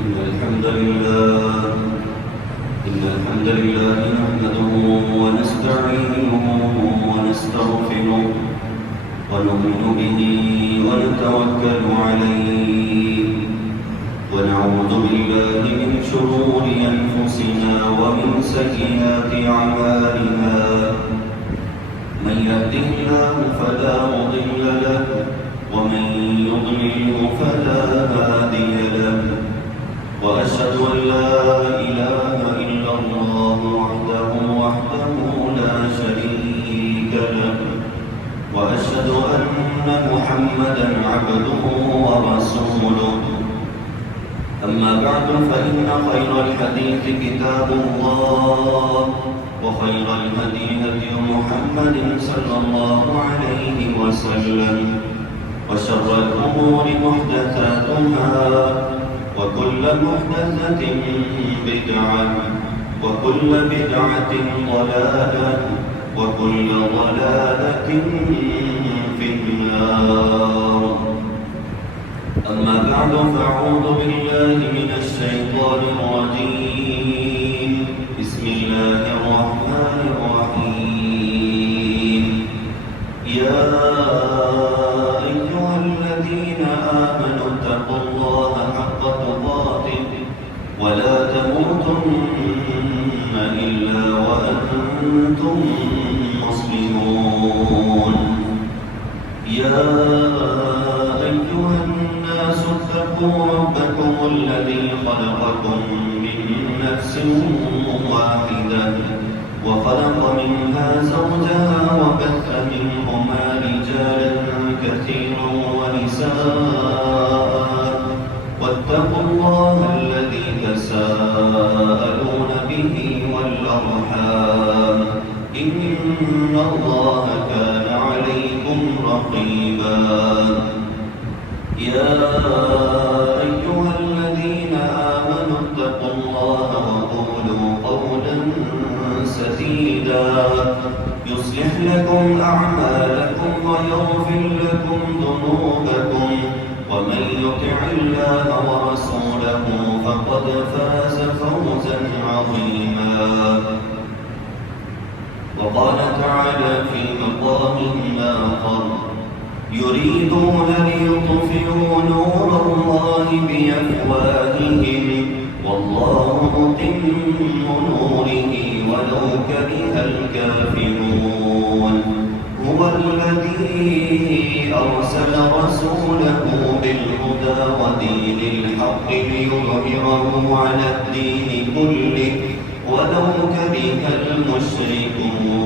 إن الحمد لله نحمده ونستعينه ونستغفره ونؤمن به ونتوكل عليه ونعوذ بالله من شرور أنفسنا ومن سيئات أعمالنا من يهده الله فلا مضل له ومن يضلله فلا هادي له وأشهد أن لا إله إلا الله وحده لا شريك له وأشهد أن محمدا عبده ورسوله أما بعد فإن خير الحديث كتاب الله وخير الهدي هدي محمد صلى الله عليه وسلم وشر الأمور محدثاتها وكل محدثة بدعة وكل بدعة ضلالة وكل ضلالة في النار. أما بعد فأعوذ بالله من الشيطان الرجيم. بسم الله الرحمن الرحيم. يا أيها الذين آمنوا اتقوا الله حق تقاته ولا تموتن إلا وأنتم مسلمون. يا أيها الناس اتقوا ربكم الذي خلقكم من نفس واحدة وخلق منها زوجها وبث منهما رجالا كثيرا ونساء واتقوا الله الذي تساءلون به والأرحام إن الله كان عليكم رقيبا. يا أيها الذين آمنوا اتقوا الله وقولوا قولا سديدا يصلح لكم أعمالكم ويغفر لكم ذنوبكم ومن يطع الله ورسوله فقد فاز فوزا عظيما. وقال تعالى في مقام آخر يريدون ليطفئوا نور الله بأفواههم والله متم نوره ولو كره الكافرون. هو الذي أرسل رسوله بالهدى ودين الحق ليظهره على الدين كله ولو كره المشركون.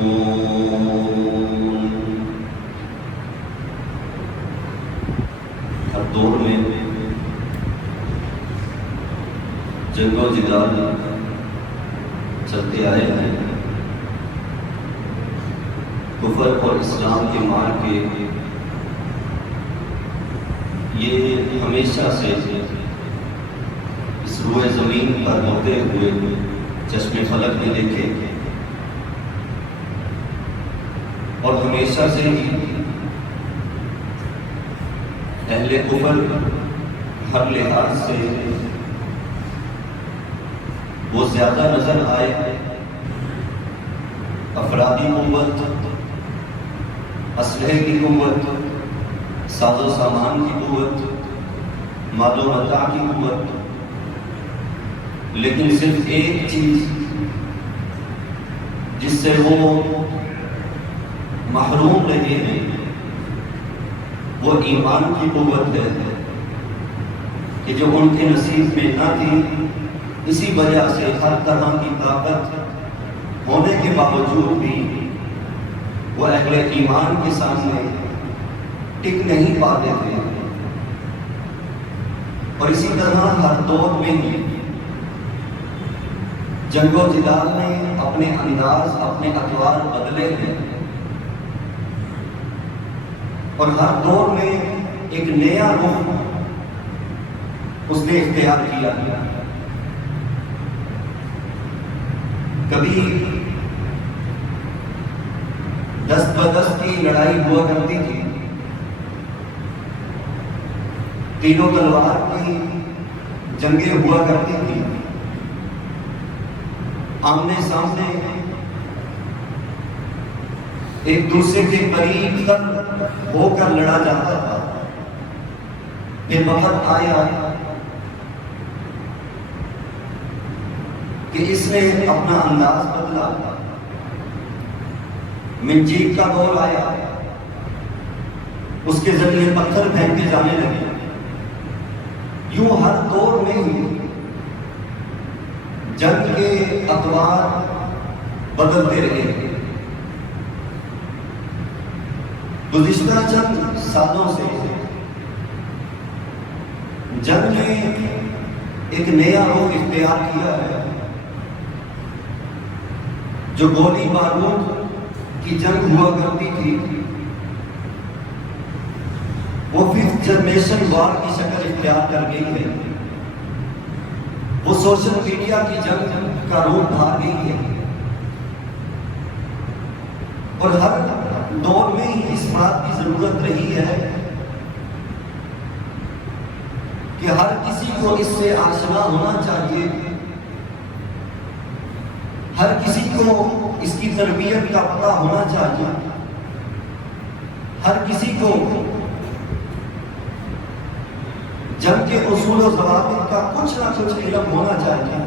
ہر دور میں جنگ و جدال چلتے آئے ہیں. کفر اور اسلام کے مار کے یہ ہمیشہ سے اس روئے زمین پر ہوتے ہوئے چشم فلک نے دیکھے اور ہمیشہ سے ہی اہل کفر ہر لحاظ سے وہ زیادہ نظر آئے. افرادی قوت، اسلحے کی قوت، ساز و سامان کی قوت، مال و متاع کی قوت، لیکن صرف ایک چیز جس سے وہ محروم رہے ہیں وہ ایمان کی قوت ہے کہ جو ان کے نصیب میں نہ تھی. اسی وجہ سے ہر طرح کی طاقت ہونے کے باوجود بھی وہ اہل ایمان کے سامنے ٹک نہیں پاتے تھے. اور اسی طرح ہر دور میں ہی جنگ و جدال نے اپنے انداز، اپنے اطوار بدلے ہیں اور ہر دور میں ایک نیا رخ اس نے اختیار کیا. کبھی دست بدست کی لڑائی ہوا کرتی تھی، تینوں تلوار کی جنگیں ہوا کرتی تھی، آمنے سامنے ایک دوسرے کے قریب تک ہو کر لڑا جاتا تھا۔ پھر وقت آیا کہ اس نے اپنا انداز بدلا، منجیک کا دور آیا، اس کے ذریعے پتھر پھینکے جانے لگے۔ یوں ہر دور میں ہی جنگ کے اطوار بدلتے رہے۔ گزشتہ چند سالوں سے جنگ نے ایک نیا رخ اختیار کیا ہے۔ جو گولی بارود کی جنگ ہوا کرتی تھی وہ 5th جنریشن وار کی شکل اختیار کر گئی ہے۔ وہ سوشل میڈیا کی جنگ کا روپ دھار گئی ہے، اور ہر دور میں ہی اس بات کی ضرورت رہی ہے کہ ہر کسی کو اس سے آشنا ہونا چاہیے، ہر کسی کو اس کی تربیت کا پتہ ہونا چاہیے، ہر کسی کو جنگ کے اصول و ضوابط کا کچھ نہ کچھ علم ہونا چاہیے،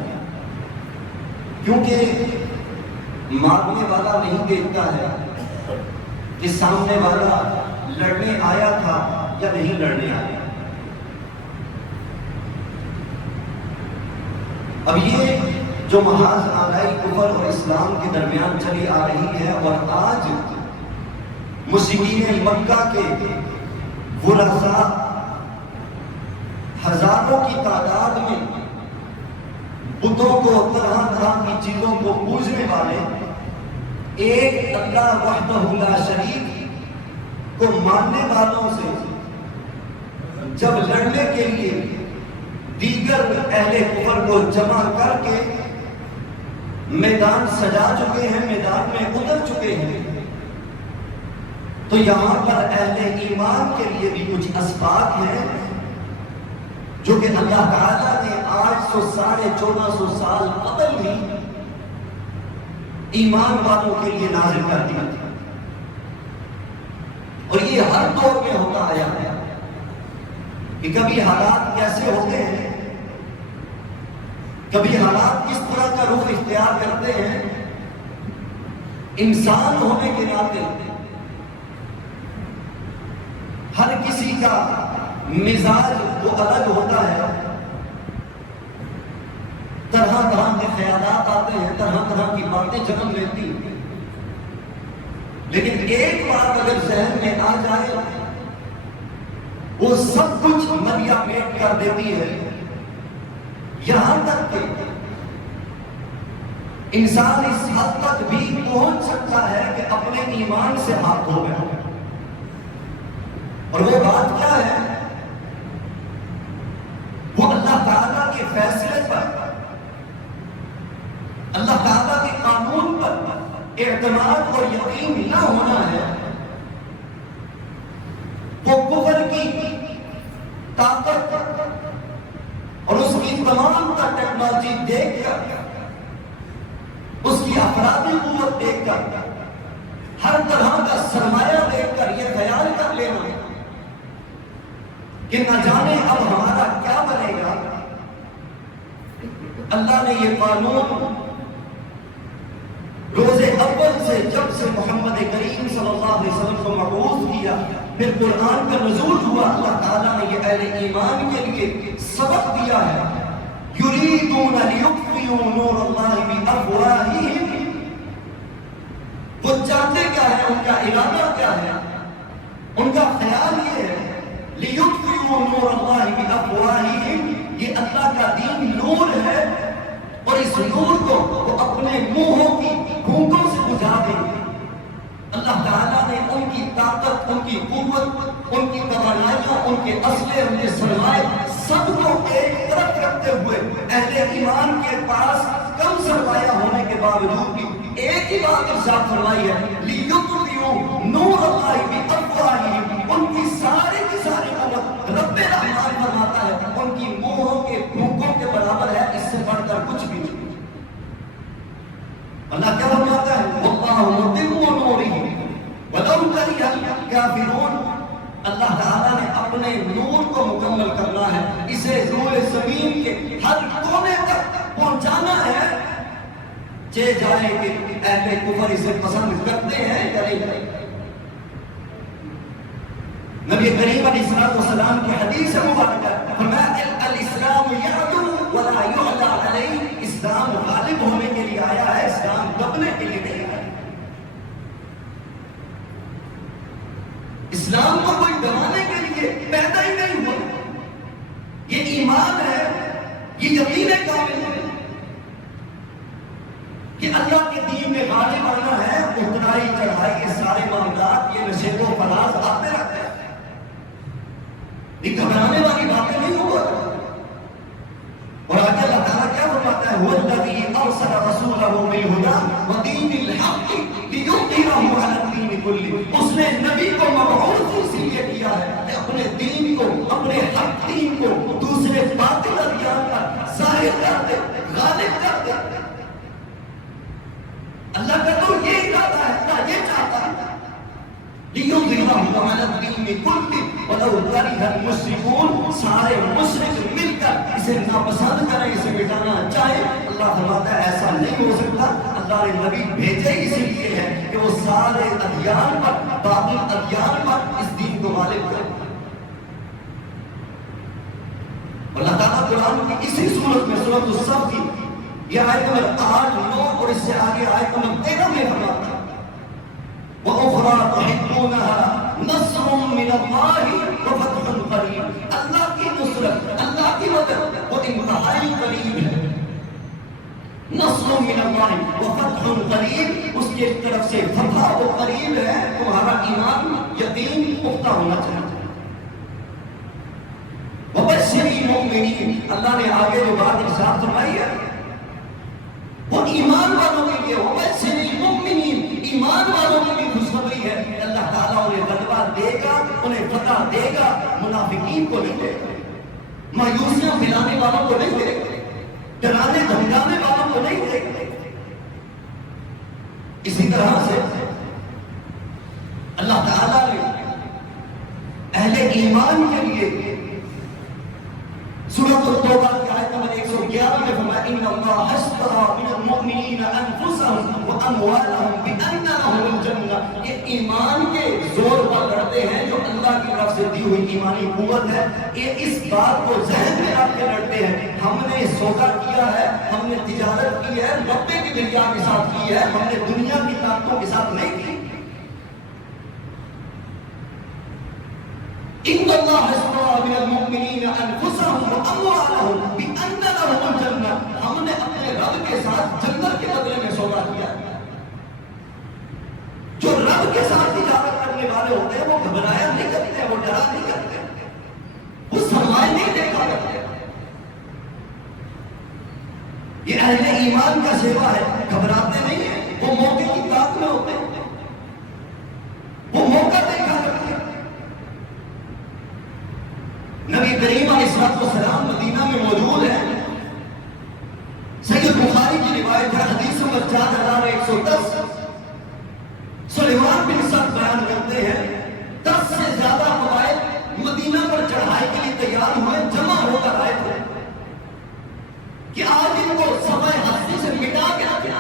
کیونکہ مارنے والا نہیں دیکھتا ہے کہ سامنے والا لڑنے آیا تھا یا نہیں لڑنے آیا۔ اب یہ جو محاذ آلائی کفر اور اسلام کے درمیان چلی آ رہی ہے، اور آج مشرکین مکہ کے ورثاء ہزاروں کی تعداد میں بتوں کو، طرح طرح کی چیزوں کو پوجنے والے ایک اللہ وحدہ لا شریک کو ماننے والوں سے جب لڑنے کے لیے دیگر اہل کفر کو جمع کر کے میدان سجا چکے ہیں، میدان میں اتر چکے ہیں، تو یہاں پر اہل ایمان کے لیے بھی کچھ اسباق ہیں جو کہ اللہ تعالیٰ نے 1450 سال قبل ہی ایمان والوں کے لیے نازل کر دیا تھا، اور یہ ہر دور میں ہوتا آیا ہے کہ کبھی حالات کیسے ہوتے ہیں، کبھی حالات کس طرح کا رخ اختیار کرتے ہیں۔ انسان ہونے کے ناطے ہر کسی کا مزاج وہ الگ ہوتا ہے، طرح طرح کے خیالات آتے ہیں، طرح طرح کی باتیں جنم لیتی ہیں، لیکن ایک بات اگر ذہن میں آ جائے وہ سب کچھ ملیا میٹ کر دیتی ہے، یہاں تک کہ انسان اس حد تک بھی پہنچ سکتا ہے کہ اپنے ایمان سے ہاتھ دھو گیا۔ اور وہ بات کیا ہے؟ وہ اللہ تعالیٰ کے فیصلے پر، اللہ تعالیٰ کے قانون پر اعتماد اور یقین نہ ہونا ہے۔ وہ کفر کی طاقت اور اس کی تمام تر ٹیکنالوجی دیکھ کر، اس کی افرادی قوت دیکھ کر، ہر طرح کا سرمایہ دیکھ کر یہ خیال کر لینا کہ نہ جانے اب ہمارا کیا بنے گا۔ اللہ نے یہ قانون روز اول سے، جب سے محمد کریم صلی اللہ علیہ وسلم کو مبعوث کیا، پھر قرآن کا نزول ہوا، اللہ تعالیٰ نے یہ اہل ایمان کے لیے سبق دیا ہے۔ یریدون لیطفئوا نور اللہ بافواہہم، وہ چاہتے کیا ہے، ان کا ارادہ کیا ہے، ان کا خیال یہ ہے لیطفئوا نور اللہ بافواہہم، یہ اللہ کا دین نور ہے، اور اس نور کو وہ اپنے منہوں کی بھوکوں سے بجھا دیں گے۔ اللہ تعالیٰ نے ان کی طاقت، ان کی قوت، ان کی توانائیاں، ان کے اسلحے، ان کے سرمائے سب کو ایک طرف رکھتے ہوئے اہل ایمان کے پاس کم سرمایہ ہونے کے باوجود بھی ایک ہی بات ارشاد فرمائی ہے، لیطفئوا نور اللہ بافواہہم، ان کی ساری کی ساری قوت رب رحمان فرماتا ہے ان کی منہوں کے بھوکوں نور کو مکمل کرنا ہے، اسے روئے زمین کے ہر کونے تک پہنچانا ہے، چہ جائے کہ اہل کفر اسے پسند کرتے ہیں یا نہیں۔ نبی کریم علیہ السلام کی حدیث مبارکہ فرمایا الاسلام یعدو ولا یعدى علیہ، اسلام غالب ہونے کے لیے آیا ہے، اسلام دبنے کے لیے نہیں آیا۔ اسلام کو کوئی دبانے کے لیے پیدا ہی نہیں ہوا، یہ ایمان ہے، یہ یقین کامل ہے کہ اللہ کے دین میں غالب آنا ہے، اترائی چڑھائی کے سارے معاملات یہ نشیب و فراز آتے رہتے ہیں، یہ گھبرانے والی باتیں نہیں ہوا۔ اور آگے اللہ تعالیٰ کیا فرماتا ہے، هو الذی ارسل رسولہ بالہدی ودین الحق لیظہرہ علی الدین کلہ، اس نے نبی کو مبعوث اس لیے کیا ہے کہ اپنے دین کو، اپنے حق دین کو دوسرے باطل ادیان پر ظاہر کر دے، غالب کر دے۔ اللہ کا تو یہ ارادہ ہے، اللہ یہ چاہتا ہے لیظہرہ علی الدین کلہ ولو کرہ المشرکون، سارے مشرک مل کر اسے ناپسند کریں، اسے مٹانا چاہے، اللہ فرماتا ہے ایسا نہیں ہو سکتا۔ اللہ نے نبی بھیجے اسی لیے ہے کہ وہ سارے ادیان پر، باطل ادیان پر اس دین کو غالب کرے۔ اللہ تعالیٰ قرآن کی اسی صورت میں سورۃ الصف کی یہ آیت نمبر 8، 9 اور اس سے آگے آیت نمبر 13 میں فرماتا ہے وَأُخْرَى تُحِبُّونَهَا نَصْرٌ مِّنَ اللَّهِ وَفَتْحٌ قَرِيبٌ، اللہ کی نصرت، اللہ کی مدد وہ انتہائی قریب ہے۔ نصر من اللہ وفتح قریب، اس کی طرف سے فتح و قریب ہے، تمہارا ایمان یقین پختہ ہونا چاہیے۔ وَبَشِّرِ الْمُؤْمِنِينَ، اللہ نے آگے جو بات ارشاد فرمائی ہے وہ ایمان والوں کے لیے، وَبَشِّرِ الْمُؤْمِنِينَ، ایمان والوں کے لیے خوشخبری ہے کہ اللہ تعالیٰ انہیں غلبہ دے گا، انہیں فتح دے گا، منافقین کو نہیں دے گا، مایوسیاں پھیلانے والوں کو نہیں دے گا، ڈرانے دھمکانے والوں کو نہیں دے گا۔ اسی طرح سے اللہ تعالیٰ نے اہل ایمان کے لیے سورۃ التوبہ کی آیت نمبر 111 میں فرمایا ان اللہ اشتری من المؤمنین انفسهم واموالهم بان لهم الجنہ، یہ ایمان کے زور پر لڑتے ہیں جو اللہ کی طرف سے دی ہوئی ایمانی قوت ہے، یہ اس بات کو ذہن میں رکھ کے لڑتے ہیں ہم نے سودا کیا ہے، ہم نے تجارت کی ہے، ربے کی دریا کے ساتھ کی ہے، ہم نے دنیا کی طاقتوں کے ساتھ نہیں کی۔ ان اللہ اشتری من المؤمنین انفسهم واموالهم بان لهم الجنہ، ہم نے اپنے رب کے ساتھ جنت کے بدلے میں سودا کیا۔ جو رب کے ساتھ تجارت کرنے والے ہوتے ہیں وہ گھبرایا نہیں کرتے، وہ ڈرا نہیں کرتے، وہ سرمایہ نہیں دیکھا کرتے۔ یہ اہل ایمان کا سیوا ہے، گھبراتے نہیں ہیں، وہ موقع کی طاقت میں ہوتے ہیں، وہ موقع دیکھا کرتے ہیں۔ نبی کریم علیہ السلام مدینہ میں موجود ہیں، سید بخاری کی روایت ہے، حدیث نمبر 4110، سلیمان بن سعد بیان کرتے ہیں 10 سے زیادہ قبائل مدینہ پر چڑھائی کے لیے تیار ہوئے، جمع ہو کر آئے تھے کہ آج ان کو سمے ہستی سے مٹا کے رکھنا،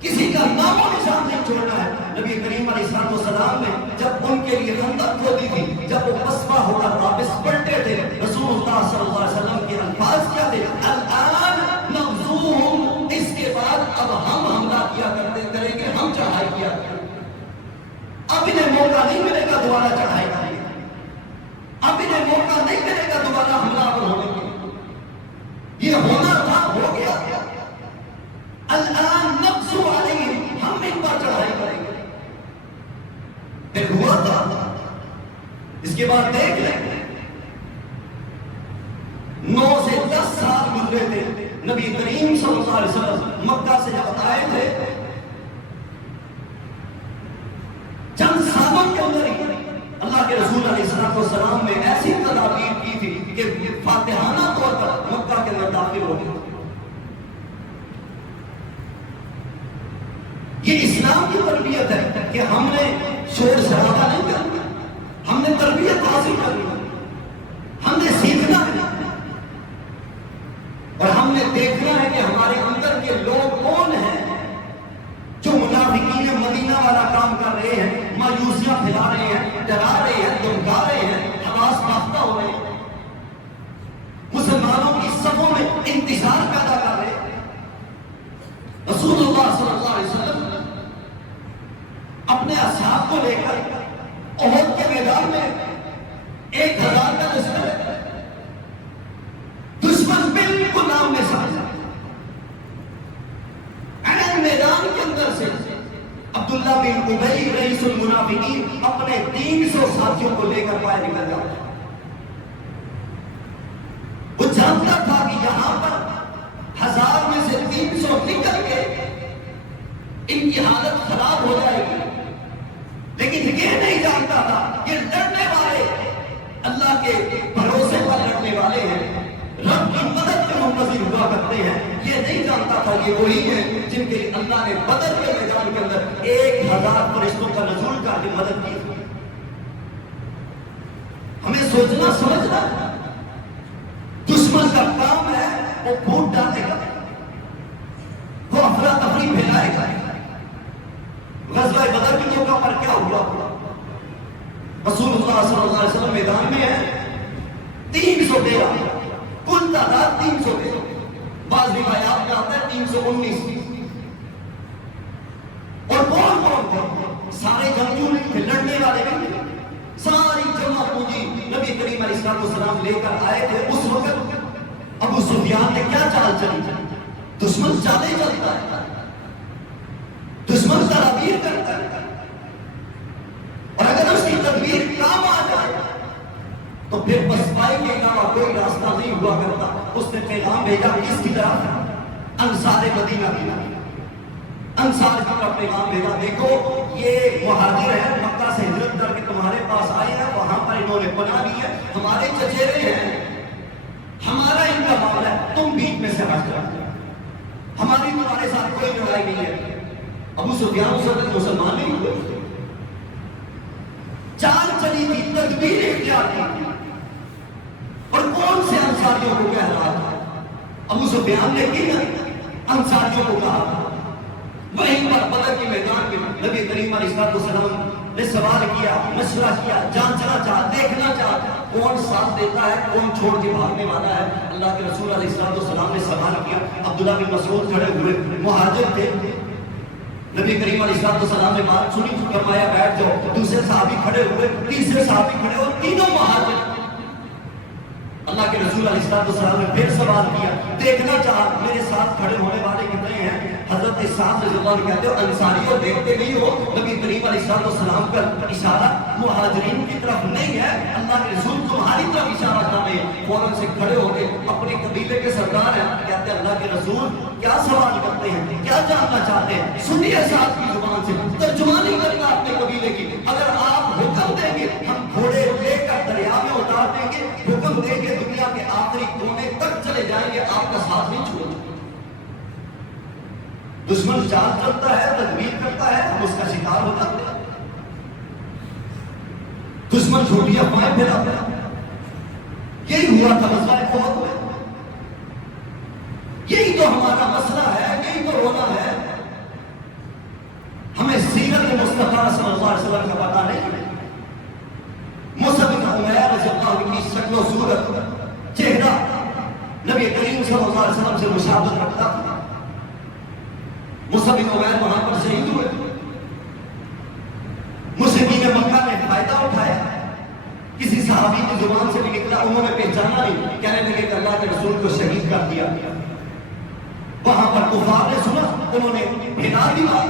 کسی کا نام و نشان نہیں چھوڑنا ہے۔ نبی کریم علیہ السلام نے جب ان کے لیے خندق کھودی تھی، جب وہ پسپا ہو کر واپس پلٹے تھے، رسول اللہ صلی اللہ علیہ وسلم کے الفاظ کیا تھے، الآن نغزوہم، اس کے بعد اب ہم حملہ کیا کریں گے، ہم چڑھائی کیا کریں گے، اب انہیں موقع نہیں ملے گا دوبارہ چڑھائی کریں گے، اب انہیں موقع نہیں ملے گا دوبارہ حملہ پر ہونے کے، یہ ہونا تھا ہو گیا، الآن نغزو علیہم، ہم ان پر چڑھائی کریں گے۔ پھر ہوا تھا، اس کے بعد دیکھ لیں 9 سے 10 سال گزرے تھے، نبی کریم صلی اللہ علیہ وسلم مکہ سے جب آئے تھے، چند سالوں کے اندر ہی اللہ کے رسول علیہ السلام نے ایسی تدابیر کی تھی کہ فاتحانہ طور پر مکہ کے اندر داخل ہو گئے۔ یہ اسلام کی تربیت ہے کہ ہم نے شور شرابہ نہیں کرنا، ہم نے تربیت حاصل کرنی ہے۔ کا دشمن ہے، دشمن بالکل نام میں سامنے میدان کے اندر سے عبداللہ بن ابی رئیس المنافقین اپنے 300 ساتھیوں کو لے کر باہر نکل جاتا ہے۔ وہ جانتا تھا کہ یہاں پر 1000 میں سے 300 نکل کے ان کی حالت خراب ہو جائے گی، لیکن یہ نہیں جانتا تھا کہ لڑنے والے اللہ کے بھروسے پر لڑنے والے ہیں، رب کی مدد کے منتظر ہوا کرتے ہیں۔ یہ نہیں جانتا تھا یہ وہی ہیں جن کے لیے اللہ نے بدر کے میدان کے اندر 1000 فرشتوں کا نزول کر کے مدد کی۔ ہمیں سوچنا سمجھنا، دشمن کا کام ہے وہ پھوٹ ڈالے گا، وہ افراتفری پھیلائے گا۔ غزوہ بدر کے موقع پر کیا ہوا؟ رسول اللہ صلی اللہ علیہ وسلم میدان میں ہے، 313 کل تعداد 313، بعض روایات میں آتا ہے 319۔ اور کون کون تھے؟ سارے جنگجو نہیں تھے، لڑنے والے نہیں تھے، ساری جمع پوجی نبی کریم علیہ السلام لے کر آئے تھے۔ اس وقت ابو سفیان نے کیا چال چلی؟ دشمن چالیں چلتا ہے، دشمن تدبیر کرتا ہے، اور اگر اس کی تدبیر کام آ جائے تو پھر پسپائی کے علاوہ کوئی راستہ نہیں ہوا کرتا۔ اس نے پیغام بھیجا کس کی طرف؟ انصار مدینہ کی طرف، انصار کی طرف پیغام بھیجا، دیکھو یہ مہاجر ہیں، مکہ سے ہجرت کر کے تمہارے پاس آئے ہیں، وہاں پر انہوں نے پناہ لی ہے، ہمارے چچیرے ہیں، ہمارا ان کا معاملہ ہے، تم بیچ میں سے ہٹ جاؤ، ہماری تمہارے ساتھ کوئی لڑائی نہیں ہے۔ ابو سفیان اس وقت مسلمان نہیں ہوئے، چال چلی تھی، تدبیر اختیار کی، اور کون سے انصاریوں کو کہہ رہا تھا؟ ابو سفیان نے کی انصاریوں کو کہا۔ وہیں پر بدر کے میدان میں نبی کریم علیہ السلام نے سوال کیا، مشورہ کیا، جانچنا چاہا، دیکھنا چاہا کون ساتھ دیتا ہے، کون چھوڑ کے بھاگنے والا ہے۔ اللہ کے رسول علیہ السلام نے سوال کیا، عبداللہ بن مسعود کھڑے ہوئے، مہاجر تھے، نبی کریم علیہ السلام نے بات سنی، فرمایا بیٹھ جاؤ۔ دوسرے صحابی کھڑے ہوئے، تیسرے صحابی کھڑے ہوئے، تینوں مہاجر۔ اللہ کے رسول علیہ السلام نے پھر سوال کیا، دیکھنا چاہا میرے ساتھ کھڑے ہونے والے کتنے ہیں؟ حضرت سعد رضی اللہ عنہ کہتے ہو انصاریوں دیکھتے نہیں ہو؟ نبی کریم علیہ السلام کا اشارہ مہاجرین کی طرف نہیں ہے، اللہ کے رسول تمہاری طرف اشارہ کر رہے ہیں۔ فوراً سے کھڑے ہو کے اپنے قبیلے کے سردار ہیں، کہتے ہیں اللہ کے رسول کیا سوال کرتے ہیں، کیا جاننا چاہتے ہیں؟ سنیے ساتھ کی زبان سے، ترجمانی کرنا اپنے قبیلے کی۔ اگر آپ حکم دیں گے ہم گھوڑے لے کر دریا میں اتار دیں گے، حکم دیں گے دنیا کے آخری کونے تک چلے جائیں گے، آپ کا ساتھ نہیں چھوڑیں گے۔ دشمن چال چلتا ہے، تدبیر کرتا ہے، ہم اس کا شکار ہو جاتے ہیں۔ دشمن چھوٹی افواہیں پھیلاتا ہے۔ یہی ہوا تھا غزوہ احد میں، یہی تو ہمارا مسئلہ ہے، یہی تو رونا ہے۔ ہمیں سیرت مصطفیٰ صلی اللہ علیہ وسلم کا پتہ نہیں۔ مصعب بن عمیر رضی اللہ عنہ کی شکل و صورت، چہرہ نبی کریم صلی اللہ علیہ وسلم سے مشابہت رکھتا تھا۔ مصعب بن عمیر وہاں پر شہید ہوئے، مشرکین مکہ نے فائدہ اٹھایا، کسی صحابی کی زبان سے بھی نکلا، انہوں نے پہچانا نہیں، کہنے لگے کہ اللہ کے رسول کو شہید کر دیا۔ وہاں پر کفار نے سنا، انہوں نے بھیجا دیا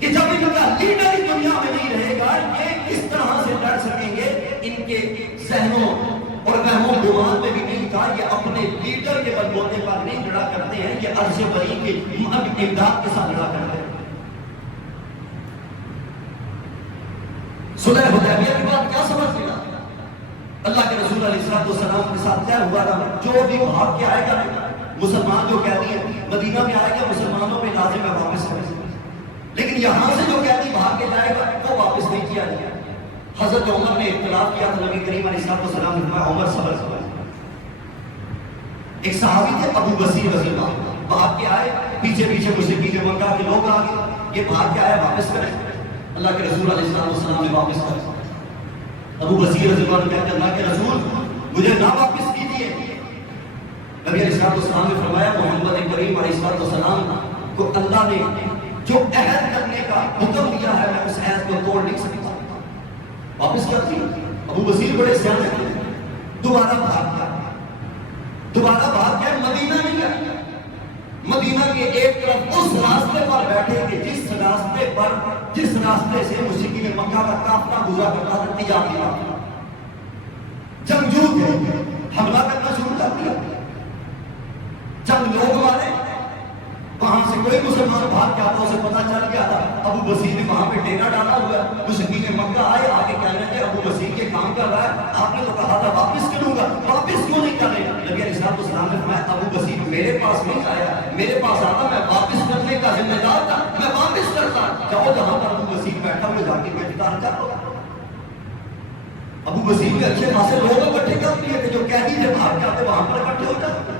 کہ جب ان کا لیڈر ہی دنیا میں نہیں رہے گا، یہ کس طرح سے لڑ سکیں گے؟ ان کے ذہنوں اور وہموں گمان میں بھی نہیں تھا، یہ اپنے لیڈر کے بلبوتے پر نہیں لڑا کرتے ہیں، یہ عرش بری کے امداد کے ساتھ لڑا کرتے ہیں۔ صلح حدیبیہ کے بعد کیا سمجھ ملا؟ اللہ کے رسول علیہ السلام کے ساتھ کیا ہوا تھا؟ جو بھی بھاگ کے آئے گا، مسلمان جو قیدی ہے مدینہ میں آئے گا، مسلمانوں پہ لازم ہے واپس کرے، لیکن یہاں سے جو قیدی بھاگ کے جائے گا وہ واپس نہیں کیا جائے گا۔ حضرت عمر نے اختلاف کیا تھا، نبی کریم علیہ السلام نے فرمایا عمر صبر کرو۔ ایک صحابی تھے ابو بصیر رضی اللہ عنہ، بھاگ کے آئے، پیچھے پیچھے مشرکین مکہ کے لوگ آ گئے، یہ بھاگ کے آئے، واپس کرے۔ اللہ کے رسول علیہ السلام نے واپس کرے۔ ابو بصیر رضی اللہ عنہ کہتے ہیں اللہ کے رسول مجھے نہ واپس کیجیے۔ نبی علیہ السلام نے فرمایا محمد کریم علیہ السلام کو اللہ نے جو عہد کرنے کا حکم دیا ہے میں اس عہد کو توڑ نہیں سکتا، واپس کر دیا۔ ابو بصیر بڑے سیانے تھے، دوبارہ بھاگ گیا، دوبارہ بھاگ گیا، مدینہ نہیں گیا، مدینہ کے ایک طرف اس راستے پر بیٹھے کہ جس راستے سے مشرکین مکہ کا قافلہ گزرا کرتا تھا تجارتی قافلہ، جنگجو تھے، حملہ کرنا شروع کر دیا، جب لوگ مارے وہاں سے کوئی مسلمان بھاگ گیا تھا، اسے پتا چل گیا تھا ابو بصیر نے وہاں پہ ڈیرا ڈالا ہوا ہے، مشرکین مکہ آئے، آگے کہنے لگے ابو بصیر یہ کام کر رہا ہے، آپ نے تو کہا تھا واپس کروں گا، واپس کیوں نہیں کرے؟ نبی علیہ السلام نے فرمایا ابو بصیر میرے پاس نہیں آیا، میرے پاس آتا میں واپس کرنے کا ذمہ دار تھا، میں واپس کرتا، جاؤ جہاں پر ابو بصیر بیٹھا ہوئے جا کے گرفتار کر لو۔ ابو بصیر نے اچھے خاصے لوگ اکٹھے کر لیے کہ جو قیدی تھے بھاگ جاتے وہاں پر اکٹھے ہو جاتے،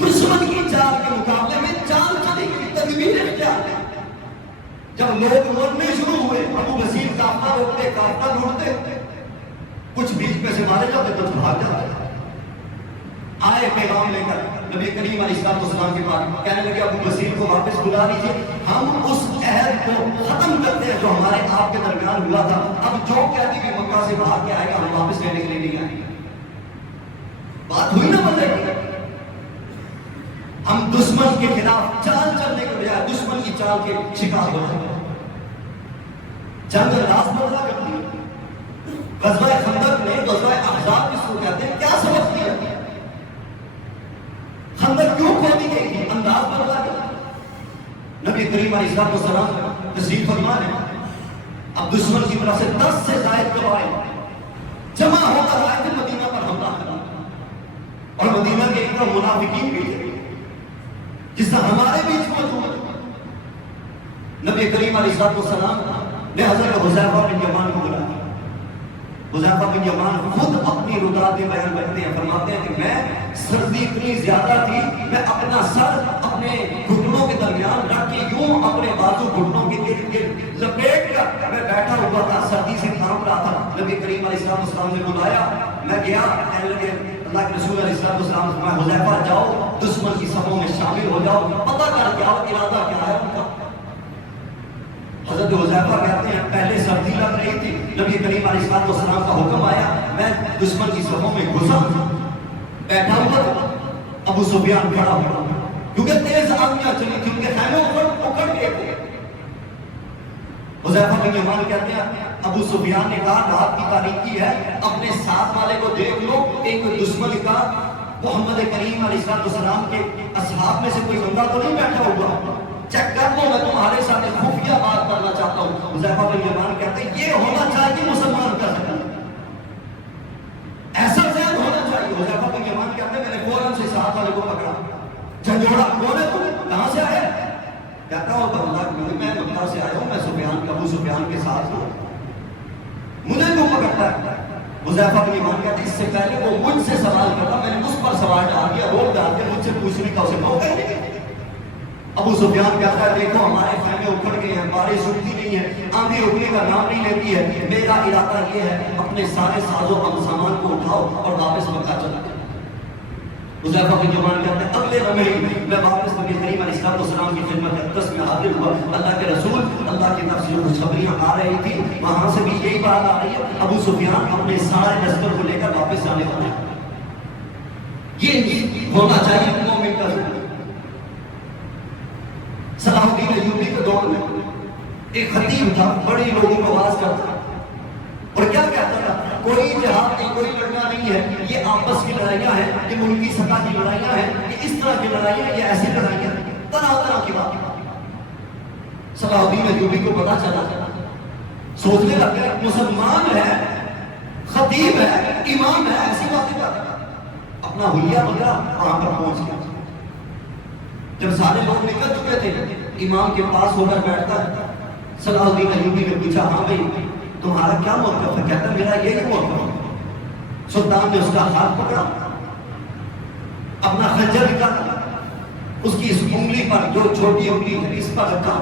دشمن کی چال کے مقابلے میں چال چلی کی تدبیر اختیار ہے۔ جب لوگ لڑنے شروع ہوئے ابو بصیر قافلہ روکتے، قافلہ لوٹتے، کچھ بیچ میں سے مارے جاتے کچھ بھاگ جاتے، آئے پیغام لے کر نبی کریم علیہ السلام کے پاس، کہنے لگے ابو بصیر کو واپس بلا لیجیے، ہم اس عہد کو ختم کرتے ہیں جو ہمارے آپ کے درمیان ہوا تھا، اب جو قیدی بھی مکہ سے بھاگ کے آئے گا ہم واپس لینے کے لیے نہیں آئیں گے۔ بات ہوئی نا بدلے کی، ہم دشمن کے خلاف چال چلنے کے بجائے دشمن کی چال کے شکار ہو جائیں گے۔ جنگ راست بدلا کرتی ہے۔ غزوہ خندق نے، غزوہ احزاب جس کو کہتے ہیں، کیا سبق دیا؟ خندق کیوں کھودی گئی تھی؟ انداز بدلا گیا۔ نبی کریم علیہ السلام تشریف فرما ہے، اب دشمن کی طرف سے 10 سے زائد قبائل جمع ہو کر آئے تھے مدینہ پر حملہ کرنا، اور مدینہ کے ایک طرف منافقین بھی تھے جس طرح ہمارے بیچ موجود۔ نبی کریم علیہ السلام نے حضرت حذیفہ بن یمان کو بلایا۔ حذیفہ بن یمان خود اپنی رکاوٹیں بیان کرتے ہیں، فرماتے ہیں کہ میں سردی اتنی زیادہ تھی، میں اپنا سر اپنے گھٹنوں کے درمیان رکھ کے یوں اپنے بازو گھٹنوں کے ارد گرد لپیٹ کر میں بیٹھا ہوا تھا، سردی سے کانپ رہا تھا۔ نبی کریم علیہ السلام نے بلایا، میں گیا، کہنے لگے اللہ کے رسول علیہ السلام میں حذیفہ جاؤ دشمن کی صفوں میں شامل ہو جاؤ، پتہ کر کے آؤ ارادہ کیا ہے ان کا۔ حضرت حذیفہ کہتے ہیں پہلے سردی لگ رہی تھی، نبی کریم علیہ السلام کا حکم آیا، میں دشمن کی صفوں میں گھسا، بیٹھا ہوا تھا، ابو سفیان کھڑا ہوا، کیونکہ تیز آندیاں چلی تھی، ان کے خیمے اکڑ گئے تھے۔ حذیفہ بن یمان کہتے ہیں ابو سفیان نے کہا رات کی تاریکی ہے، اپنے ساتھ والے کو دیکھ لو، ایک دشمن کا محمد کریم علیہ السلام کے اصحاب میں سے کوئی بندہ تو نہیں بیٹھا ہوا، چیک کر لو، میں تمہارے ساتھ خفیہ بات کرنا چاہتا ہوں۔ حذیفہ بن یمان کہتے ہیں یہ ہونا چاہیے مسلمان کا ذہن، ایسا ذہن ہونا چاہیے۔ حذیفہ بن یمان کہتے ہیں میں نے فوراً سے ساتھ والے کو پکڑا، جھنجھوڑا، کون ہے تم، کہاں سے آئے؟ کہتا ہوں بندہ میں مکہ سے آیا ہوں، میں سفیان کا ابو سفیان کے ساتھ ہوں، مجھے کیوں پکڑتا ہے؟ حذیفہ بن یمان کہتے ہیں اس سے پہلے وہ مجھ سے سوال کرتا، میں نے اس پر سوال ڈال دیا، روک ڈال کے مجھ سے پوچھنے کا اسے موقع نہیں دیا۔ ابو سفیان کہتا ہے دیکھو ہمارے خیمے اکھڑ گئے ہیں، بارش رکتی نہیں ہے، آندھی رکنے کا نام نہیں لیتی ہے، میرا ارادہ یہ ہے اپنے سارے ساز و سامان کو اٹھاؤ اور واپس مکہ چلا جاؤ۔ حذیفہ بن یمان کہتے ہیں اگلے لمحے میں واپس نبی کریم علیہ السلام کی خدمت اقدس میں حاضر ہوا، اللہ کے رسول اللہ کی طرف سے جو خوشخبریاں آ رہی تھی وہاں سے بھی یہی بات آ رہی ہے، ابو سفیان اپنے سارے لشکر کو لے کر واپس جانے والا ہے۔ یہ ہونا چاہیے مومن کا ذہن۔ صلاح الدین ایوبی کے دور میں ایک خطیب تھا، بڑے لوگوں کو آواز کرتا اور کیا کہتا تھا، کوئی جہاد نہیں، کوئی لڑنا نہیں ہے، یہ آپس کی لڑائیاں ہیں، یہ ملکی سطح کی لڑائیاں ہیں، یہ اس طرح کی لڑائیاں ہیں، یہ ایسی لڑائیاں ہیں، طرح طرح کی بات۔ صلاح الدین ایوبی کو پتا چلا، سوچنے لگ گیا مسلمان ہے، خطیب ہے، امام ہے، ایسی باتیں کرتا، اپنا حلیہ وغیرہ وہاں پر پہنچ گیا۔ جب سارے لوگ نکل چکے تھے امام کے پاس ہو کر بیٹھتا ہے، صلاح الدین ایوبی نے پوچھا ہاں بھائی تمہارا کیا موقف ہے؟ کہتا میرا یہی موقف ہے۔ سلطان نے اس کا ہاتھ پکڑا، اپنا خنجر نکالا، اس کی اس انگلی پر جو چھوٹی انگلی ہے اس پر رکھا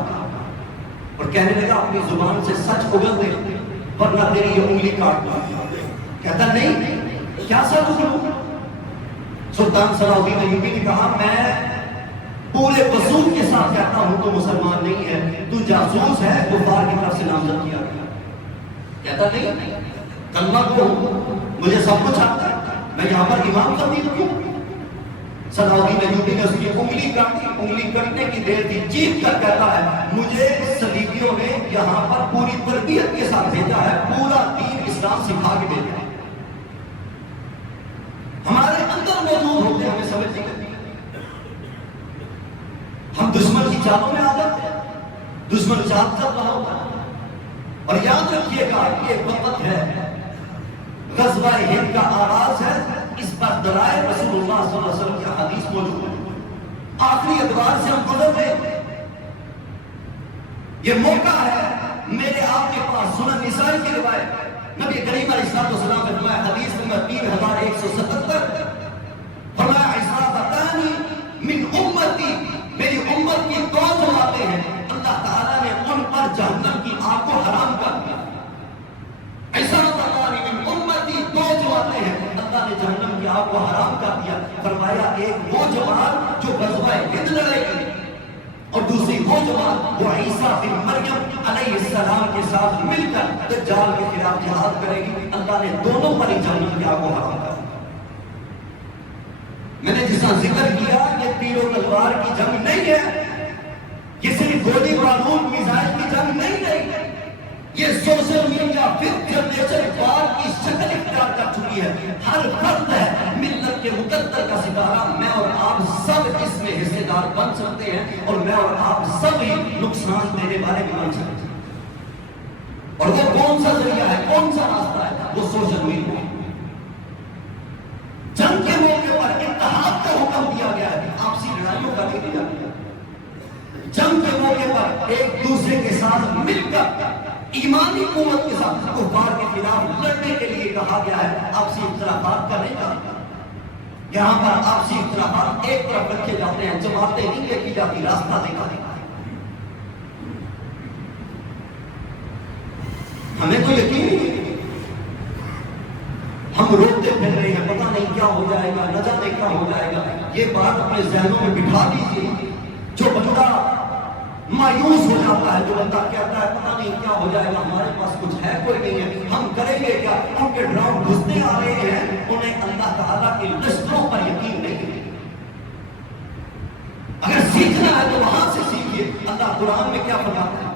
اور کہنے لگا اپنی زبان سے سچ اگل دے ورنہ تیری یہ انگلی کاٹ دوں۔ کہتا نہیں، کیا سچ اگلوں؟ سلطان صلاح الدین ایوبی نے کہا میں پورے وصول کے ساتھ کہتا ہوں تو مسلمان نہیں ہے، تو جاسوس ہے، کفار کی طرف سے نامزد کیا گیا۔ کہتا نہیں کلمہ کو مجھے سب کچھ آتا ہے، میں یہاں پر امام خطیب کیوں؟ صلاحالدین ایوبی نے اس کی انگلی کاٹی، انگلی کٹنے کی دیر تھی، چیخ کر کہتا ہے مجھے صلیبیوں نے یہاں پر پوری تربیت کے ساتھ بھیجا ہے، پورا دین اسلام سکھا کے بھیجا ہے۔ ہمارے اندر موجود ہوتے ہیں، ہمیں سمجھ نہیں آتی، ہم دشمن کی چالوں میں آ جاتے ہیں، دشمن چال کر رہا ہوتا ہے۔ اور یاد رکھیے گا یہ وقت ہے، غزوہ ہند کا آغاز ہے، اس پر دلائل رسول اللہ صلی اللہ علیہ وسلم کی حدیث موجود ہے، آخری ادوار سے ہم گزر رہے ہیں، یہ موقع ہے میرے آپ کے پاس۔ سنن نسائی کی روایت، نبی کریم علیہ السلام نے فرمایا حدیث نمبر 3177، فرمایا عصابتانی من امتی، میری امت کی دو جماعتیں ہیں اللہ تعالیٰ نے ان پر جہنم کی آگ کو حرام کر دیا۔ عصابتانی من امتی، دو جماعتیں ہیں اللہ نے جہنم کی آگ کو حرام کر دیا۔ فرمایا ایک وہ جماعت جو غزوہ ہند لڑے گی، اور دوسری وہ جماعت وہ عیسیٰ بن مریم علیہ السلام کے ساتھ مل کر دجال کے خلاف جہاد کرے گی۔ اللہ نے دونوں پر ہی جہنم کی آگ کو حرام کر دیا۔ میں نے جس طرح ذکر کیا یہ تیر و تلوار کی جنگ نہیں ہے، یہ صرف گولی بارود میزائل کی جنگ نہیں ہے، یہ سوشل میڈیا ففتھ جنریشن وار کی شکل اختیار کر چکی ہے۔ ہر فرد ہے ملت کے مقدر کا ستارہ، میں اور آپ سب اس میں حصے دار بن سکتے ہیں، اور میں اور آپ سب ہی نقصان دینے والے بھی بن سکتے ہیں۔ اور وہ کون سا ذریعہ ہے، کون سا راستہ ہے؟ وہ سوشل میڈیا۔ جنگ کے موقع پر اتحاد کا حکم دیا گیا ہے، آپسی لڑائیوں کا نہیں دیا گیا۔ جنگ کے موقع پر ایک دوسرے کے ساتھ مل کر ایمانی قوت کے ساتھ کفار کے خلاف لڑنے کے لیے کہا گیا ہے، آپسی اختلافات کا نہیں کہا گیا۔ یہاں پر آپسی اختلافات ایک طرف رکھے جاتے ہیں، جماعتیں نہیں دیکھی جاتی، راستہ دیکھا جاتا ہے۔ ہمیں تو یقین نہیں، ہم روکتے پھر رہے ہیں، پتہ نہیں کیا ہو جائے گا، نہ جانے کیا ہو جائے گا۔ یہ بات اپنے ذہنوں میں بٹھا دیجیے۔ جو بندہ مایوس ہو جاتا ہے، جو بندہ کہتا ہے پتہ نہیں کیا ہو جائے گا، ہمارے پاس کچھ ہے کوئی نہیں ہے، ہم کریں گے کیا؟ ان کے ڈراؤن گھستے آ رہے ہیں، انہیں اللہ تعالیٰ کے لشکروں پر یقین نہیں ہے۔ اگر سیکھنا ہے تو وہاں سے سیکھیے۔ اللہ قرآن میں کیا فرماتا ہے؟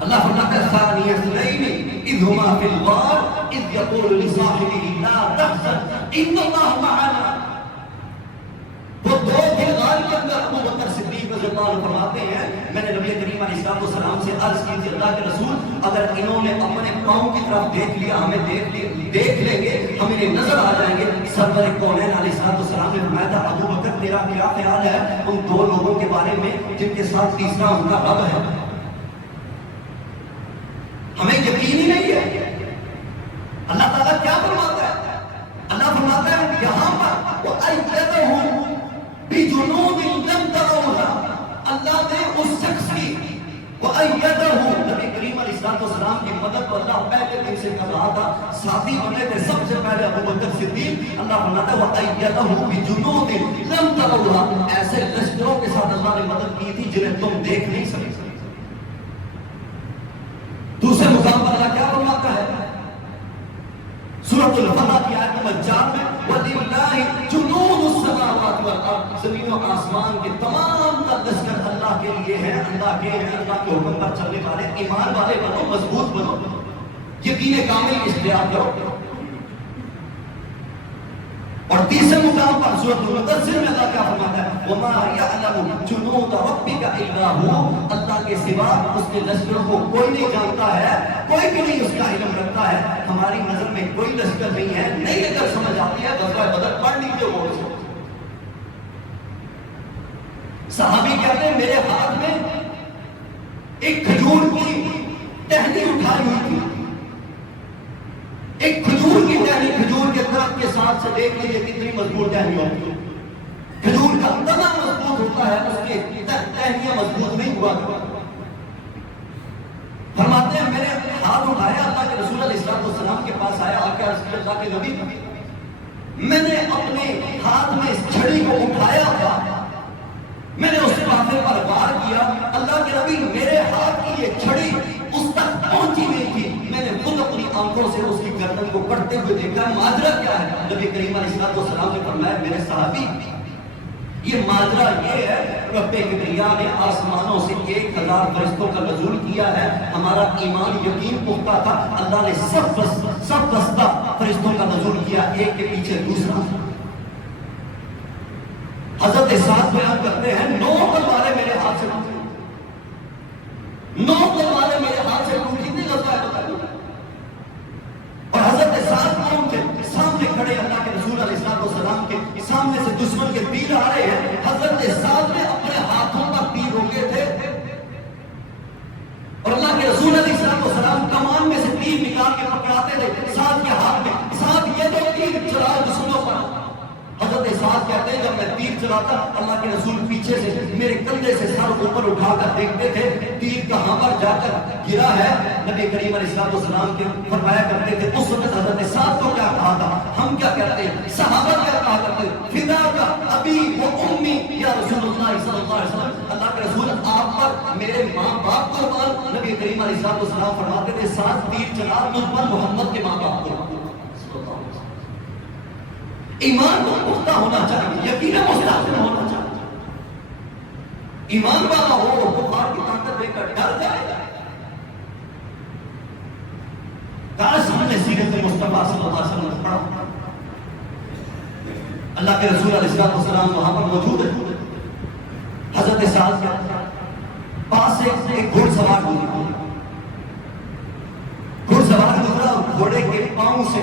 اللہ فرماتا ہے ثانی اثنین اذ ہما فی الغار اذ یقول لصاحبہ لا تحزن ان اللہ معنا۔ وہ دو دن غار کے اندر ابو بکر صدیق رضی اللہ عنہ فرماتے ہیں میں نے نبی کریم علیہ السلام سے عرض کی تھی اللہ کے رسول اگر انہوں نے اپنے پاؤں کی طرف دیکھ لیا، ہمیں دیکھ لیں گے، ہم انہیں نظر آ جائیں گے۔ سرور کونین علیہ السلام نے فرمایا تھا ابو بکر تیرا کیا خیال ہے ان دو لوگوں کے بارے میں جن کے ساتھ تیسرا ان کا رب ہے؟ ہمیں یقین ہی نہیں ہے۔ اللہ تعالیٰ کیا فرماتا ہے؟ اللہ فرماتا ہے یہاں پر وَأَيَّدَهُ بِجُنُودٍ لَمْ تَرَوْهَا، اللہ نے اس شخص کی وَأَيَّدَهُ نبی کریم علیہ السلام کی مدد کو اللہ پہلے دن سے کر رہا تھا، ساتھی بنے تھے سب سے پہلے ابو بکر صدیق۔ اللہ فرماتا ہے وَأَيَّدَهُ بِجُنُودٍ لَمْ تَرَوْهَا، ایسے لشکروں کے ساتھ اللہ نے مدد کی تھی جنہیں تم دیکھ نہیں سکتے۔ دوسرے مقام پر اللہ کیا فرماتا ہے؟ سورۃ الفتح کی آیت نمبر 4 میں وَلِلَّهِ جُنُودُ السَّمَاوَاتِ وَالْأَرْضِ، زمین و آسمان کے تمام لشکر اللہ کے لیے ہیں، اللہ کے ہیں، اللہ کے حکم پر چلنے والے۔ ایمان والے بنو، مضبوط بنو، یقین کامل اختیار کرو۔ اور تیسرے مقام پر سورۃ المدثر میں اللہ کیا فرماتا ہے وَمَا يَعْلَمُ جُنُودَ رَبِّكَ إِلَّا هُوَ، اللہ کے سوا اس کے لشکروں کو کوئی نہیں جانتا ہے، کوئی بھی نہیں اس کا علم رکھتا ہے۔ ہماری نظر میں کوئی لشکر نہیں ہے، نہیں اگر سمجھ آتی ہے غزوہ بدر پڑھ لیجیے وہ۔ صحابی کہتے ہیں میرے ہاتھ میں ایک کھجور کی ٹہنی اٹھائی ہوئی تھی، ایک کھجور کی ٹہنی، کھجور کے درخت کے ساتھ سے دیکھ لیجیے کتنی مضبوط ٹہنی ہوتی ہے۔ کھجور کا تنا مضبوط ہوتا ہے، اس کے ٹہنیاں مضبوط نہیں ہوا کرتی۔ فرماتے ہیں میں نے ہاتھ اٹھایا، اللہ کے رسول علیہ السلام کے پاس آیا، آ کے عرض کیا اللہ کے نبی میں نے اپنے ہاتھ میں اس چھڑی کو اٹھایا تھا، میں نے اس کافر پر وار کیا، اللہ کے نبی میرے ہاتھ کی یہ چھڑی اس تک پہنچی نہیں تھی، آنکھوں سے اس کی گردن کو کٹتے ہوئے دیکھا. ماجرا کیا ہے؟ نبی کریم علیہ السلام نے فرمایا میرے صحابی یہ ماجرا یہ ہے رب کبریا نے آسمانوں سے 1000 فرشتوں کا نزول کیا ہے. ہمارا ایمان یقین پختہ تھا. اللہ نے سب دستہ فرشتوں کا نزول کیا ایک کے پیچھے دوسرا. حضرت سعد بیان کرتے ہیں 9 تلواریں میرے ہاتھ سے ٹوٹی. 9 تلواریں میرے ہاتھ سے ٹوٹی. کتنی لذت ہے. اور حضرت سعد کون تھے؟ سامنے کھڑے اللہ کے رسول علیہ السلام کے سامنے سے دشمن کے تیر آ رہے ہیں. حضرت سعد نے اپنے ہاتھوں پر تیر روکے تھے اور اللہ کے رسول علیہ السلام کمان میں سے تیر نکال کے پکڑاتے تھے سعد کے ہاتھ میں. سعد یہ تو تیر چلائے دشمنوں پر. حضرت سعد کہتے ہیں جب میں تیر چلاتا اللہ کے رسول پیچھے سے میرے کندھے سے سر اوپر اٹھا کر دیکھتے تھے تیر کہاں پر جا کر گرا ہے. نبی کریم علیہ السلام کے فرمایا کرتے تھے اس وقت حضرت سعد کو کیا کہا تھا؟ ہم کیا کہتے ہیں؟ صحابہ کیا کہا کرتے ہیں؟ فدا کا ابی و امی یا رسول اللہ صلی اللہ علیہ وسلم. اللہ کے رسول آپ پر میرے ماں باپ قربان. نبی کریم علیہ السلام فرماتے تھے سعد تیر چلا مجھ پر محمد کے ماں باپ قربان. ایمان کو پختہ ہونا چاہیے. یقین مستحکم ہونا چاہیے. ایمان والا ہو بخار کی طاقت لے کر ڈر جائے گا. کاش ہم نے سیرت مصطفیٰ صلی اللہ علیہ وسلم پڑھا. اللہ کے رسول علیہ السلام وہاں پر موجود ہے. حضرت سعد کے پاس سے ایک گھوڑ سوار گزرا. گھوڑ سوار گزرا گھوڑے کے پاؤں سے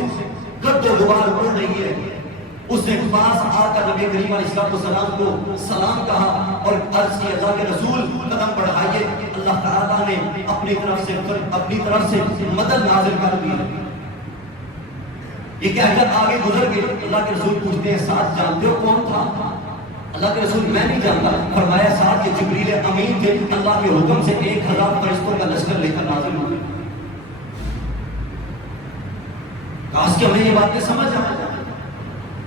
گرد و غبار اڑ رہی ہے. اس نے پاس آ کر نبی کریم علیہ السلام کو سلام کہا اور عرض کی اللہ کے رسول قدم بڑھائیے. اللہ تعالیٰ نے اپنی طرف سے مدد نازل کر دی. یہ کہہ کر آگے گزر گئے. اللہ کے رسول پوچھتے ہیں سعد جانتے ہو کون تھا؟ اللہ کے رسول میں نہیں جانتا. فرمایا سعد یہ جبریل امین تھے. اللہ کے حکم سے 1000 فرشتوں کا لشکر لے کر نازل ہوئے. کاش کہ ہمیں یہ باتیں سمجھ آئیں.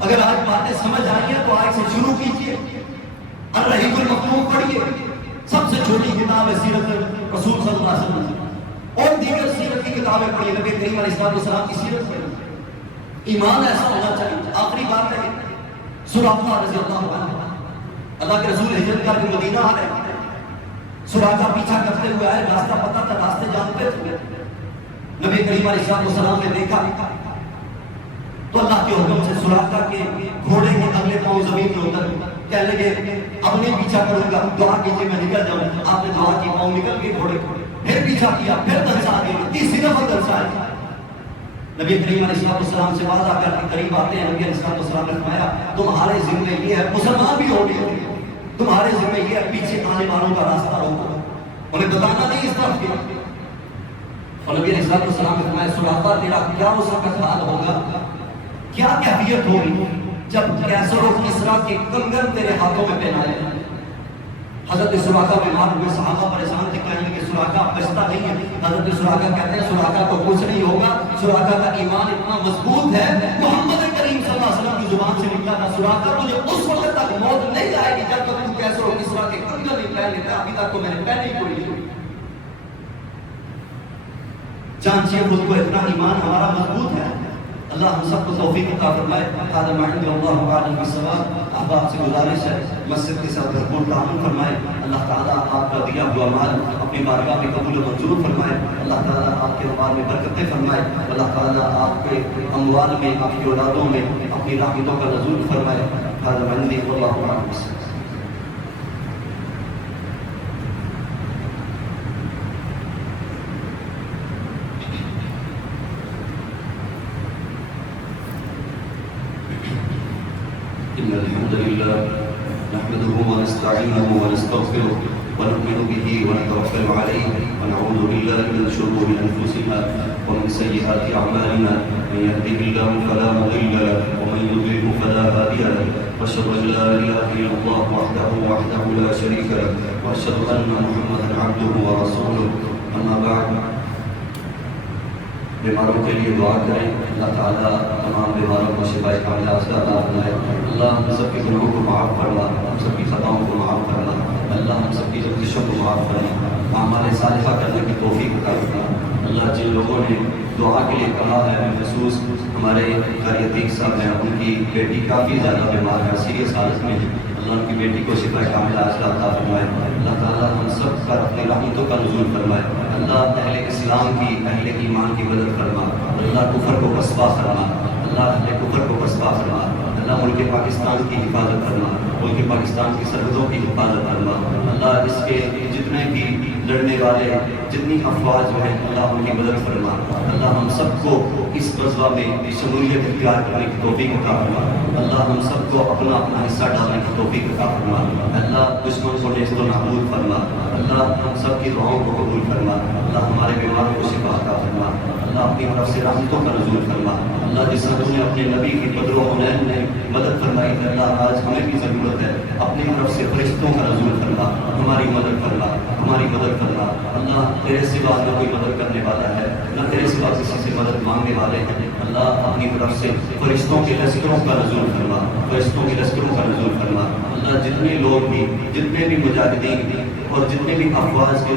اگر آج باتیں سمجھ آئی ہیں تو آج سے شروع کیجئے. الرحیق المختوم پڑھیے. سب سے چھوٹی کتاب ہے سیرت رسول صلی اللہ علیہ وسلم اور دیگر سیرت کی کتابیں پڑھیے. نبی کریم علیہ السلام کی سیرت پڑھیے. ایمان ایسا ہونا چاہیے. آخری بات ہے سراقہ رضی اللہ عنہ. اللہ کے رسول ہجرت کر کے مدینہ آ رہے ہیں. سراقہ پیچھا کرتے ہوئے آئے. راستہ پتہ تھا, راستے جانتے تھے. نبی کریم علیہ السلام نے دیکھا تو اللہ کے حکم سے سراقہ کے گھوڑے کے اگلے پاؤں زمین میں اتر کہنے لگے اب نہیں پیچھا کروں گا, دعا کیجیے میں نکل جاؤں. آپ نے دعا کی, پاؤں نکل گئے گھوڑے. پھر پیچھا کیا, پھر دلسا گئے, تیسری دفعہ دلسا ہے. نبی کریم علیہ السلام سے وعدہ کر کے قریب آتے ہیں. نبی علیہ السلام نے فرمایا تمہارے ذمہ یہ ہے, مسلمان بھی ہو گئے, تمہارے ذمہ یہ ہے پیچھے آنے والوں کا راستہ روکو. انہیں بتانا نہیں اس طرف کیا. اور نبی علیہ السلام نے فرمایا سراقہ تیرا کیا اس وقت حال ہوگا, کیا کیفیت ہوگی جب کیسر و کسریٰ کے کنگن تیرے ہاتھوں میں پہنائے. حضرت سراقہ بیمار ہوئے. صحابہ پریشان تھے, کہنے لگے سراقہ بچتا نہیں ہے. حضرت سراقہ کہتے ہیں سراقہ کو کچھ نہیں ہوگا. سراقہ کا ایمان اتنا مضبوط ہے محمد کریم صلی اللہ علیہ وسلم کی زبان سے نکلا تھا سراقہ تجھے اس وقت تک موت نہیں آئے گی جب تک تو کیسر و کسریٰ کے کنگن نہیں پہن لیتا. ابھی تک تو میں نے پہنے ہی کوئی. جانچیے خود کو, اتنا ایمان ہمارا مضبوط ہے. اللہ ہم سب کو توفیق عطا فرمائے. قال ما عند اللہ وعلم بالصواب. احباب سے گزارش ہے مسجد کے ساتھ بھرپور تعاون فرمائے. اللہ تعالیٰ آپ کا دیا ہوا مال اپنی بارگاہ میں قبول و منظور فرمائے. اللہ تعالیٰ آپ کے مال میں برکتیں فرمائے. اللہ تعالیٰ آپ کے اموال میں, آپ کی اولادوں میں اپنی رحمتوں کا نزول فرمائے. قال ما عند اللہ وعلم بالصواب. إن الحمد لله نحمده ونستعينه ونستغفره ونؤمن به ونتوكل عليه ونعوذ بالله من شرور أنفسنا ومن سيئات أعمالنا. من يهده الله فلا مضل له ومن يضلل فلا هادي له. وأشهد أن لا إله إلا الله وحده لا شريك له وأشهد أن محمدا عبده ورسوله. أما بعد, بیماروں کے لیے دعا کریں. اللہ تعالیٰ تمام بیماروں کو شفاء کاملہ عاجلہ عطا فرمائے. اللہ ہم سب کے گناہوں کو معاف فرما, ہم سب کی خطاؤں کو معاف فرما. اللہ ہم سب کی لغزشوں کو معاف فرما, اعمال صالحہ کرنے کی توفیق عطا فرما. اللہ جن لوگوں نے دعا کے لیے کہا ہے. محسوس ہمارے قاری عتیق صاحب ہیں، ان کی بیٹی کافی زیادہ بیمار ہے، سیریس حالت میں ہے. اللہ ان کی بیٹی کو شفا کاملہ عاجلہ عطا فرمائے. اللہ تعالیٰ ہم سب پر اپنی رحمتوں کا نزول فرمائے. اللہ اہل اسلام کی، اہل ایمان کی مدد فرما. اللہ کفر کو پسپا فرما. اللہ اہل کفر کو پسپا فرما. اللہ ملک پاکستان کی حفاظت فرما. ملک پاکستان کی سرحدوں کی حفاظت فرما. اللہ اس کے جتنے بھی لڑنے والے، جتنی افواج جو ہیں، اللہ ان کی مدد فرما. اللہ ہم سب کو اس غزوہ میں شمولیت اختیار کرنے کی توفیق عطا فرما. اللہ ہم سب کو اپنا اپنا حصہ ڈالنے کی توفیق عطا فرما. اللہ دشمن کو نیست و نابود فرما. اللہ ہم سب کی دعاؤں کو قبول فرما. اللہ ہمارے بیماروں کو شفا عطا فرما. اللہ اپنی طرف سے رحمتوں کا نزول فرما. اللہ جس طرح نے اپنے نبی کی بدر و حنین میں مدد فرمائی ہے، اللہ آج ہمیں بھی ضرورت ہے اپنی طرف سے فرشتوں کا نزول فرما. ہماری مدد فرما، ہماری مدد فرما. اللہ تیرے سوا نہ کوئی مدد کرنے والا ہے، نہ تیرے سوا کسی سے مدد مانگنے والے ہیں. اللہ اپنی طرف سے فرشتوں کے لشکروں کا نزول فرما، فرشتوں کے لشکروں کا نزول فرما. اللہ جتنے لوگ بھی، جتنے بھی مجاہدین اور جتنے بھی افواج کے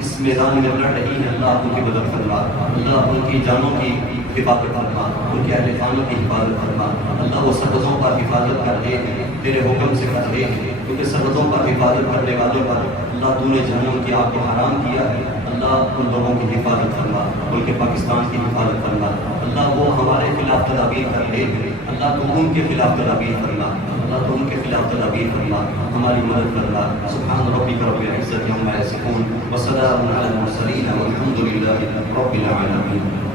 اس میدان میں لڑ رہی ہیں، اللہ ان کی مدد فرما. اللہ ان کی جانوں کی حفاظت فرما، ان کے اہل خانوں کی حفاظت فرما. اللہ وہ سرحدوں پر حفاظت کر رہے ہیں، تیرے حکم سے کر رہے ہیں، کیونکہ سرحدوں پر حفاظت کرنے والوں پر اللہ تو نے جہنم کی آگ کو حرام کیا ہے. اللہ ان لوگوں کی حفاظت فرما، ملک پاکستان کی حفاظت فرما. اللہ وہ ہمارے خلاف تدابیر کر رہے ہیں، اللہ تو ان کے خلاف تدابیر فرما. اللہ تو ان کے خلاف تدابیر فرما، ہماری مدد فرما. سبحان ربک رب العزت عما یصفون وسلام علی المرسلین والحمد للہ رب العالمین.